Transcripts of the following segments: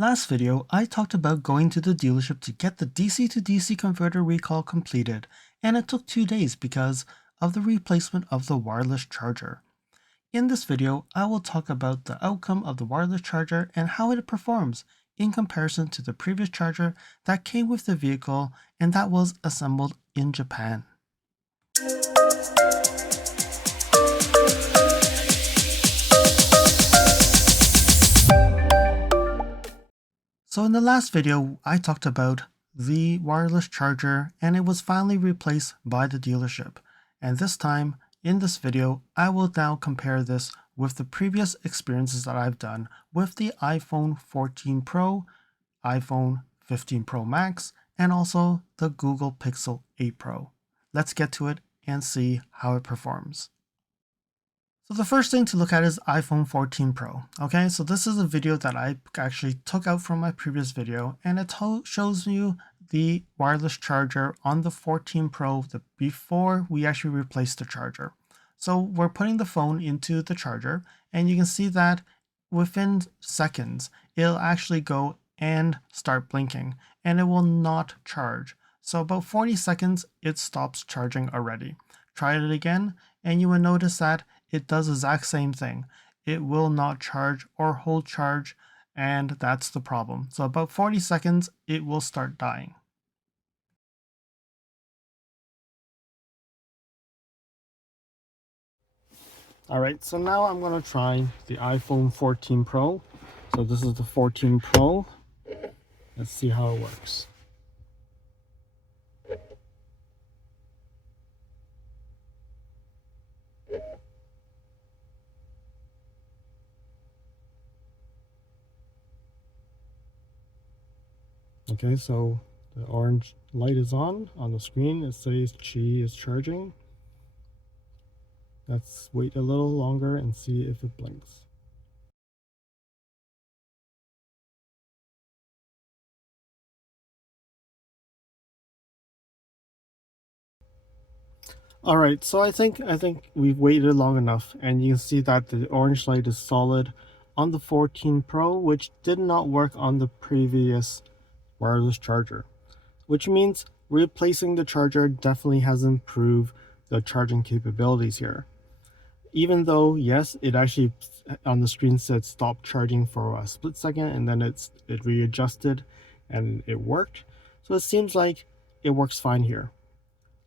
Last video, I talked about going to the dealership to get the DC to DC converter recall completed, and it took 2 days because of the replacement of the wireless charger. In this video, I will talk about the outcome of the wireless charger and how it performs in comparison to the previous charger that came with the vehicle and that was assembled in Japan. So in the last video, I talked about the wireless charger and it was finally replaced by the dealership. And this time, in this video, I will now compare this with the previous experiences that I've done with the iPhone 14 Pro, iPhone 15 Pro Max, and also the Google Pixel 8 Pro. Let's get to it and see how it performs. So the first thing to look at is iPhone 14 Pro. Okay, so this is a video that I actually took out from my previous video, and it shows you the wireless charger on the 14 Pro before we actually replaced the charger. So we're putting the phone into the charger, and you can see that within seconds, it'll actually go and start blinking, and it will not charge. So about 40 seconds, it stops charging already. Try it again, and you will notice that it does the exact same thing. It will not charge or hold charge, and that's the problem. So about 40 seconds, it will start dying. All right, so now I'm gonna try the iPhone 14 Pro. So this is the 14 Pro. Let's see how it works. Okay, so the orange light is on the screen. It says Qi is charging. Let's wait a little longer and see if it blinks. All right, so I think we've waited long enough, and you can see that the orange light is solid on the 14 Pro, which did not work on the previous wireless charger, which means replacing the charger definitely has improved the charging capabilities here. Even though, yes, it actually on the screen said stop charging for a split second, and then it readjusted and it worked. So it seems like it works fine here.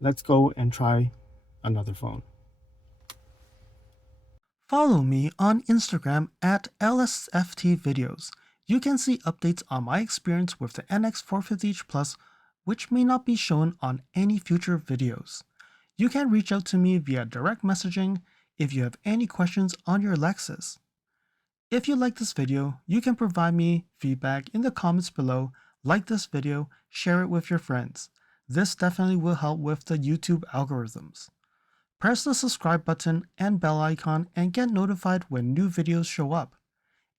Let's go and try another phone. Follow me on Instagram at LSFTvideos. You can see updates on my experience with the NX 450H Plus, which may not be shown on any future videos. You can reach out to me via direct messaging if you have any questions on your Lexus. If you like this video, you can provide me feedback in the comments below, like this video, share it with your friends. This definitely will help with the YouTube algorithms. Press the subscribe button and bell icon and get notified when new videos show up.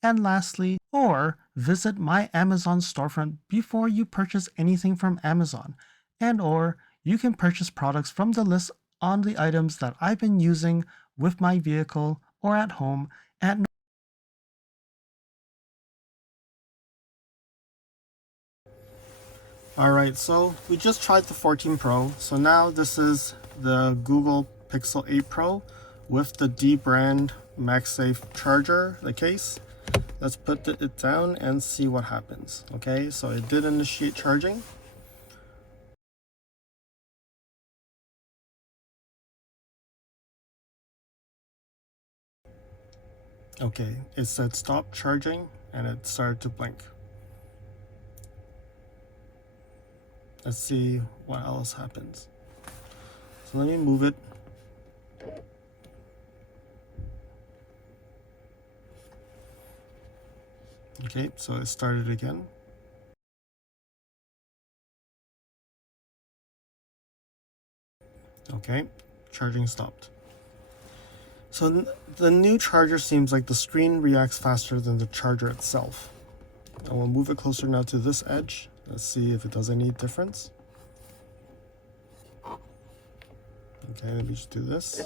And lastly, or visit my Amazon storefront before you purchase anything from Amazon, or you can purchase products from the list on the items that I've been using with my vehicle or at home at no. Alright, so we just tried the 14 Pro, so now this is the Google Pixel 8 Pro with the D brand MagSafe charger, the case. Let's put it down and see what happens. Okay, so it did initiate charging. Okay, it said stop charging and it started to blink. Let's see what else happens. So let me move it. Okay, so it started again. Okay, charging stopped. So the new charger seems like the screen reacts faster than the charger itself. I will move it closer now to this edge. Let's see if it does any difference. Okay, let me just do this.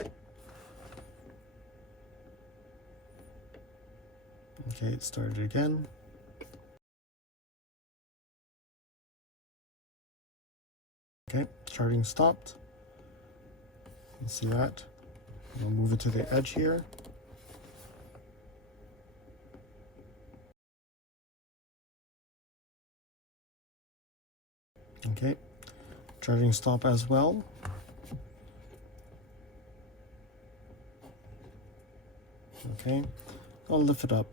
Okay, it started again. Okay, charging stopped. You see that? We'll move it to the edge here. Okay, charging stop as well. Okay, I'll lift it up.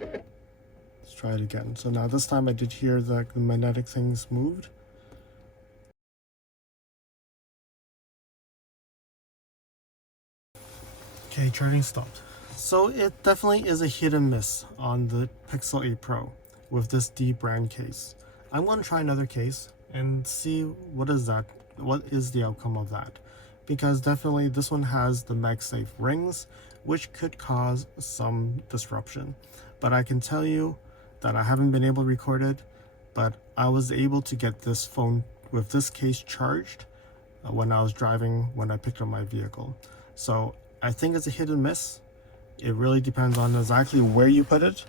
Let's try it again. So now this time I did hear that the magnetic things moved. Okay, charging stopped. So it definitely is a hit and miss on the Pixel 8 Pro with this D brand case. I'm going to try another case and see what is the outcome of that. Because definitely this one has the MagSafe rings, which could cause some disruption. But I can tell you that I haven't been able to record it, but I was able to get this phone with this case charged when I was driving when I picked up my vehicle. So I think it's a hit and miss. It really depends on exactly where you put it,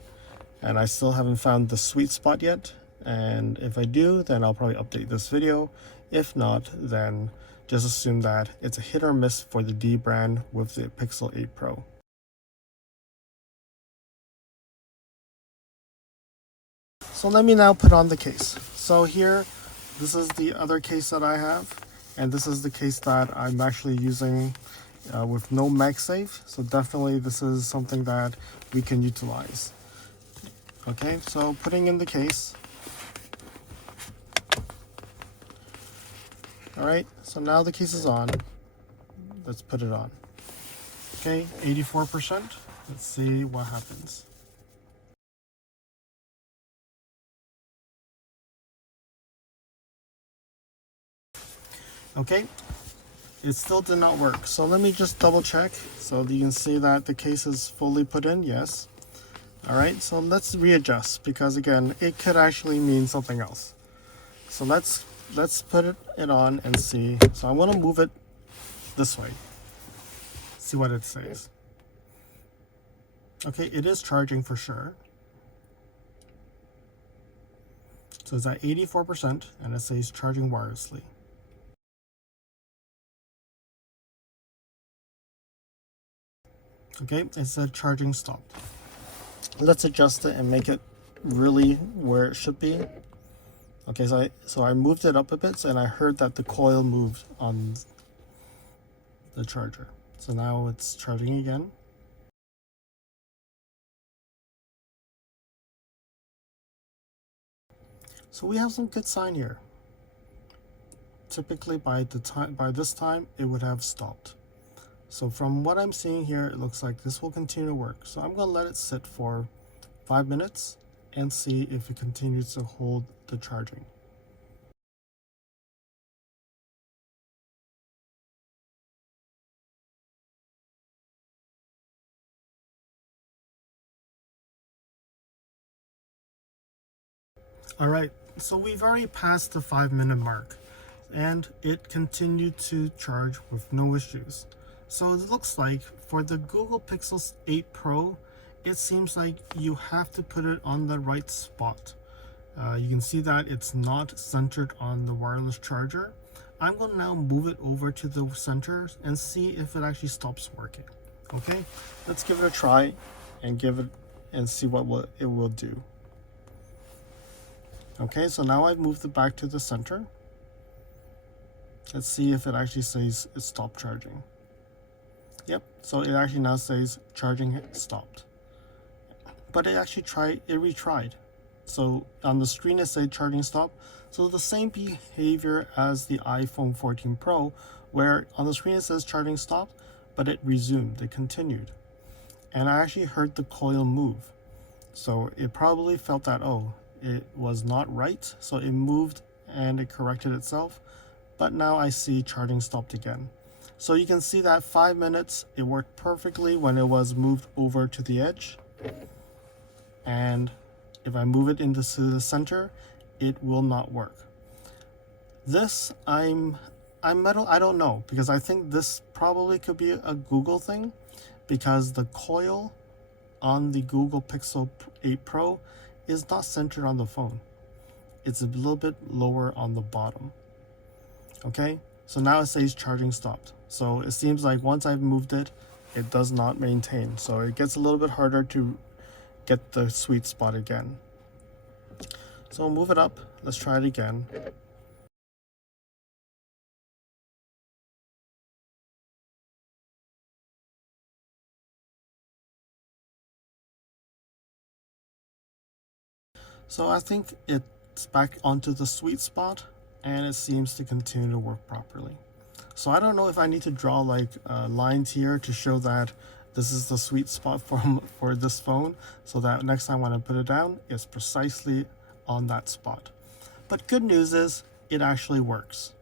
and I still haven't found the sweet spot yet. And if I do, then I'll probably update this video. If not, then just assume that it's a hit or miss for the D brand with the Pixel 8 Pro. So let me now put on the case. So here, this is the other case that I have, and this is the case that I'm actually using with no MagSafe. So definitely this is something that we can utilize. Okay, so putting in the case. All right, so now the case is on. Let's put it on. Okay, 84%. Let's see what happens. Okay, it still did not work. So let me just double check. So you can see that the case is fully put in, yes. All right, so let's readjust because again, it could actually mean something else. So let's put it on and see. So I'm gonna move it this way. See what it says. Okay, it is charging for sure. So it's at 84% and it says charging wirelessly. Okay, it said charging stopped. Let's adjust it and make it really where it should be. Okay, so I moved it up a bit and I heard that the coil moved on the charger. So now it's charging again. So we have some good sign here. Typically by this time it would have stopped. So from what I'm seeing here, it looks like this will continue to work. So I'm going to let it sit for 5 minutes and see if it continues to hold the charging. All right, so we've already passed the 5-minute mark and it continued to charge with no issues. So it looks like for the Google Pixel 8 Pro, it seems like you have to put it on the right spot. You can see that it's not centered on the wireless charger. I'm going to now move it over to the center and see if it actually stops working. Okay, let's give it a try and see what it will do. Okay, so now I've moved it back to the center. Let's see if it actually says it stopped charging. Yep, so it actually now says charging stopped. But it actually retried. So on the screen it said charging stop. So the same behavior as the iPhone 14 Pro, where on the screen it says charging stopped, but it resumed, it continued. And I actually heard the coil move. So it probably felt that, oh, it was not right. So it moved and it corrected itself. But now I see charging stopped again. So you can see that 5 minutes, it worked perfectly when it was moved over to the edge. And if I move it into the center, it will not work. This, I don't know, because I think this probably could be a Google thing, because the coil on the Google Pixel 8 Pro is not centered on the phone. it's a little bit lower on the bottom. Okay, so now it says charging stopped. So it seems like once I've moved it, it does not maintain. So it gets a little bit harder to get the sweet spot again. So I'll move it up. Let's try it again. So I think it's back onto the sweet spot and it seems to continue to work properly. So I don't know if I need to draw like lines here to show that this is the sweet spot for this phone, so that next time when I put it down, it's precisely on that spot. But good news is it actually works.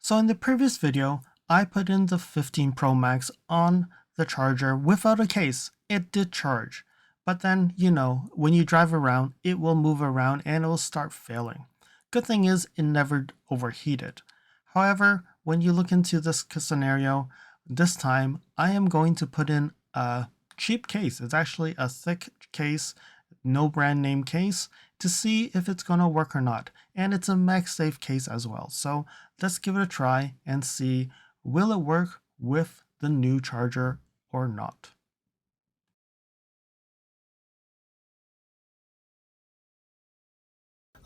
So in the previous video, I put in the 15 Pro Max on the charger without a case. It did charge. But then, you know, when you drive around, it will move around and it will start failing. Good thing is it never overheated. However, when you look into this scenario, this time I am going to put in a cheap case. It's actually a thick case, no brand name case, to see if it's going to work or not. And it's a MagSafe case as well. So let's give it a try and see, will it work with the new charger or not?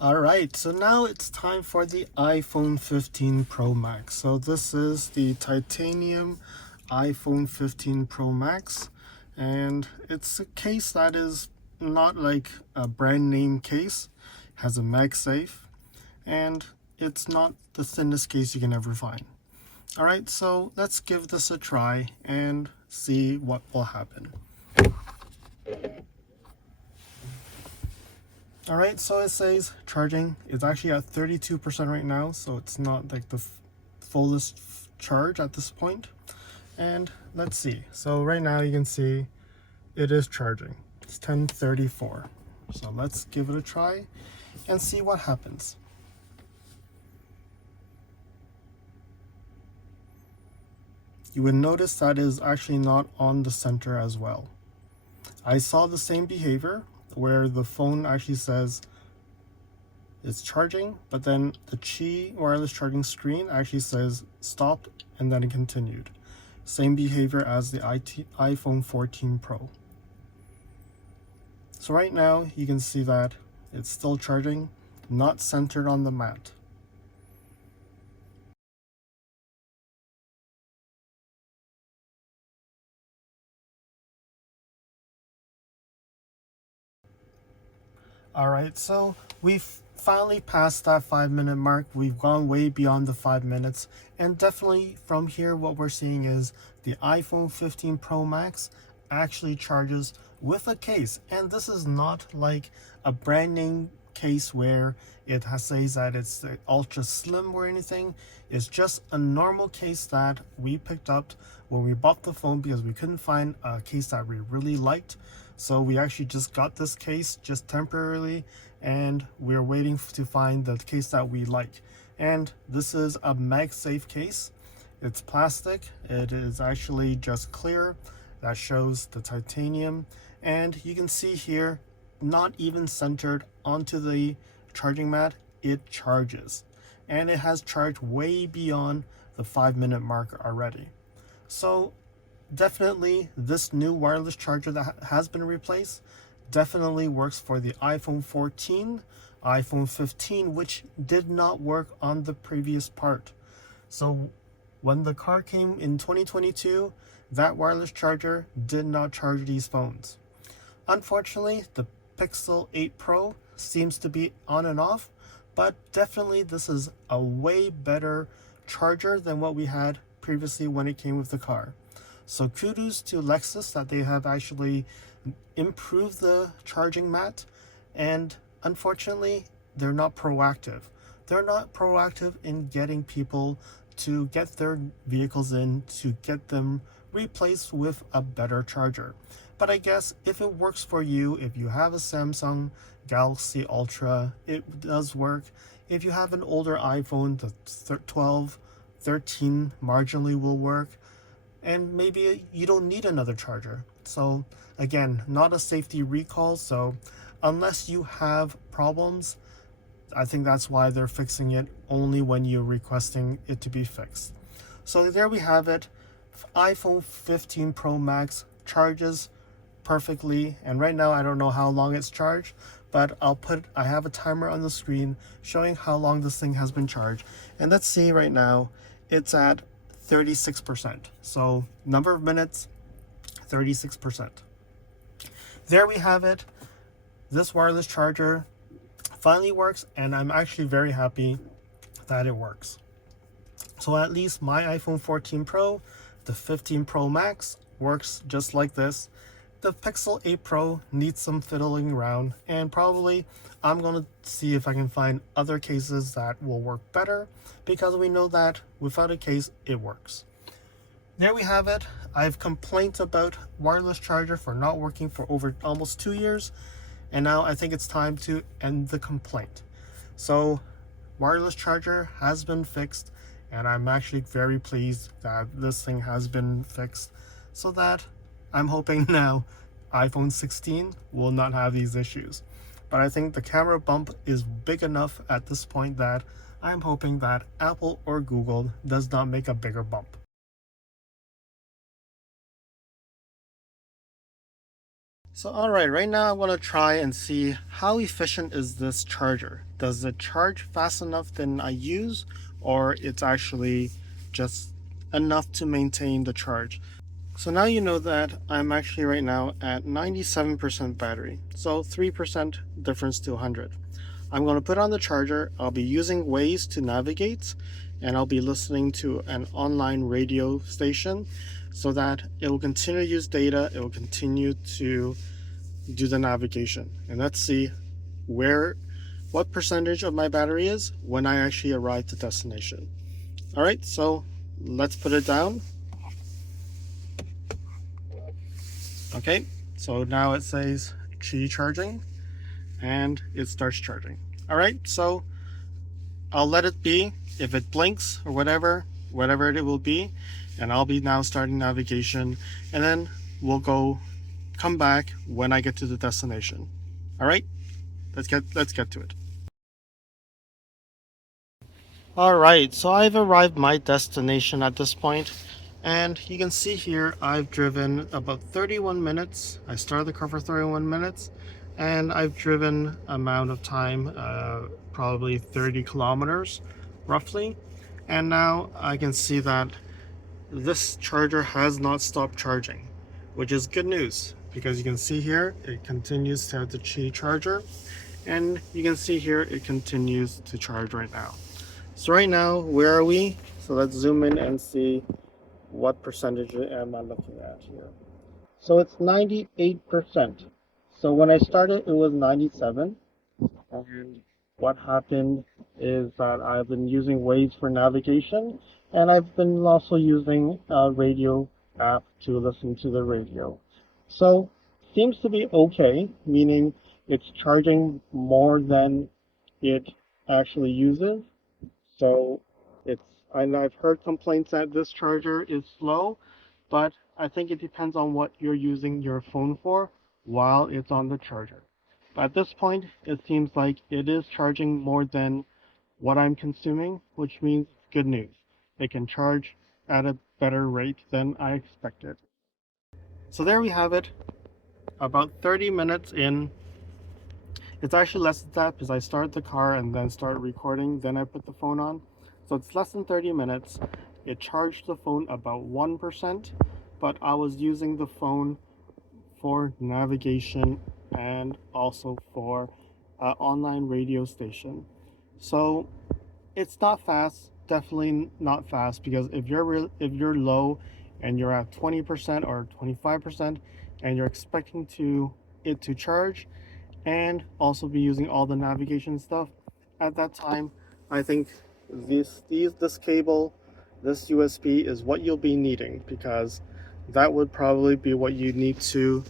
Alright, so now it's time for the iPhone 15 Pro Max. So this is the titanium iPhone 15 Pro Max, and it's a case that is not like a brand name case. It has a MagSafe, and it's not the thinnest case you can ever find. Alright, so let's give this a try and see what will happen. Alright, so it says charging. It's actually at 32% right now, so it's not like the fullest charge at this point. And let's see. So right now you can see it is charging. It's 10:34. So let's give it a try and see what happens. You would notice that it is actually not on the center as well. I saw the same behavior where the phone actually says it's charging, but then the Qi wireless charging screen actually says stopped and then it continued. Same behavior as the iPhone 14 Pro. So right now you can see that it's still charging, not centered on the mat. Alright, so we've finally passed that 5-minute mark. We've gone way beyond the 5 minutes, and definitely from here what we're seeing is the iPhone 15 Pro Max actually charges with a case. And this is not like a brand name case where it says that it's ultra slim or anything. It's just a normal case that we picked up when we bought the phone because we couldn't find a case that we really liked. So we actually just got this case just temporarily, and we're waiting to find the case that we like. And this is a MagSafe case. It's plastic. It is actually just clear. That shows the titanium. And you can see here, not even centered onto the charging mat, it charges. And it has charged way beyond the 5-minute mark already. So definitely this new wireless charger that has been replaced definitely works for the iPhone 14, iPhone 15, which did not work on the previous part. So when the car came in 2022, that wireless charger did not charge these phones. Unfortunately, the Pixel 8 Pro seems to be on and off, but definitely this is a way better charger than what we had previously when it came with the car. So kudos to Lexus that they have actually improved the charging mat, and unfortunately they're not proactive. They're not proactive in getting people to get their vehicles in, to get them replaced with a better charger. But I guess if it works for you, if you have a Samsung Galaxy Ultra, it does work. If you have an older iPhone, the 12, 13 marginally will work. and maybe you don't need another charger. So again, not a safety recall, so unless you have problems, I think that's why they're fixing it only when you're requesting it to be fixed. So there we have it. iPhone 15 Pro Max charges perfectly, and right now I don't know how long it's charged, but I have a timer on the screen showing how long this thing has been charged, and let's see right now it's at 36%. So number of minutes, 36%. There we have it. This wireless charger finally works, and I'm actually very happy that it works. So at least my iPhone 14 Pro, the 15 Pro Max works just like this. The Pixel 8 Pro needs some fiddling around, and probably I'm going to see if I can find other cases that will work better, because we know that without a case it works. There we have it. I have complaints about wireless charger for not working for over almost 2 years, and now I think it's time to end the complaint. So wireless charger has been fixed, and I'm actually very pleased that this thing has been fixed, so that I'm hoping now iPhone 16 will not have these issues. But I think the camera bump is big enough at this point that I'm hoping that Apple or Google does not make a bigger bump. So alright, right now I want to try and see how efficient is this charger. Does it charge fast enough than I use, or it's actually just enough to maintain the charge? So now you know that I'm actually right now at 97% battery, so 3% difference to 100. I'm going to put on the charger. I'll be using Waze to navigate, and I'll be listening to an online radio station so that it will continue to use data, it will continue to do the navigation. And let's see what percentage of my battery is when I actually arrive to destination. Alright, so let's put it down. Okay, so now it says Qi charging, and it starts charging. Alright, so I'll let it be. If it blinks or whatever it will be, and I'll be now starting navigation, and then we'll come back when I get to the destination. Alright, let's get to it. Alright, so I've arrived my destination at this point, and you can see here I've driven about 31 minutes. I started the car for 31 minutes, and I've driven amount of time, probably 30 kilometers roughly, and now I can see that this charger has not stopped charging, which is good news, because you can see here it continues to have the Qi charger, and you can see here it continues to charge right now. So right now, where are we? So let's zoom in and see what percentage am I looking at here. So it's 98%. So when I started, it was 97. And what happened is that I've been using Waze for navigation, and I've been also using a radio app to listen to the radio. So seems to be okay, meaning it's charging more than it actually uses. So and I've heard complaints that this charger is slow, but I think it depends on what you're using your phone for while it's on the charger. But at this point, it seems like it is charging more than what I'm consuming, which means good news. It can charge at a better rate than I expected. So there we have it. About 30 minutes in. It's actually less than that because I start the car and then start recording, then I put the phone on. So it's less than 30 minutes. It charged the phone about 1%, but I was using the phone for navigation and also for online radio station. So it's not fast, definitely not fast, because if you're low and you're at 20% or 25% and you're expecting it to charge and also be using all the navigation stuff at that time, I think this cable, this USB is what you'll be needing, because that would probably be what you need to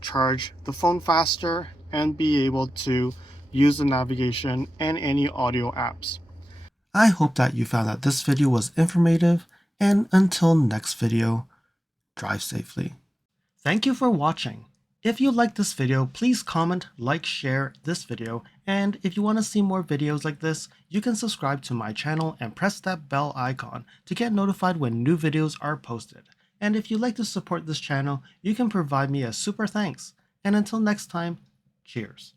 charge the phone faster and be able to use the navigation and any audio apps. I hope that you found that this video was informative, and until next video, drive safely. Thank you for watching. If you liked this video, please comment, like, share this video, and if you want to see more videos like this, you can subscribe to my channel and press that bell icon to get notified when new videos are posted. And if you'd like to support this channel, you can provide me a super thanks. And until next time, cheers.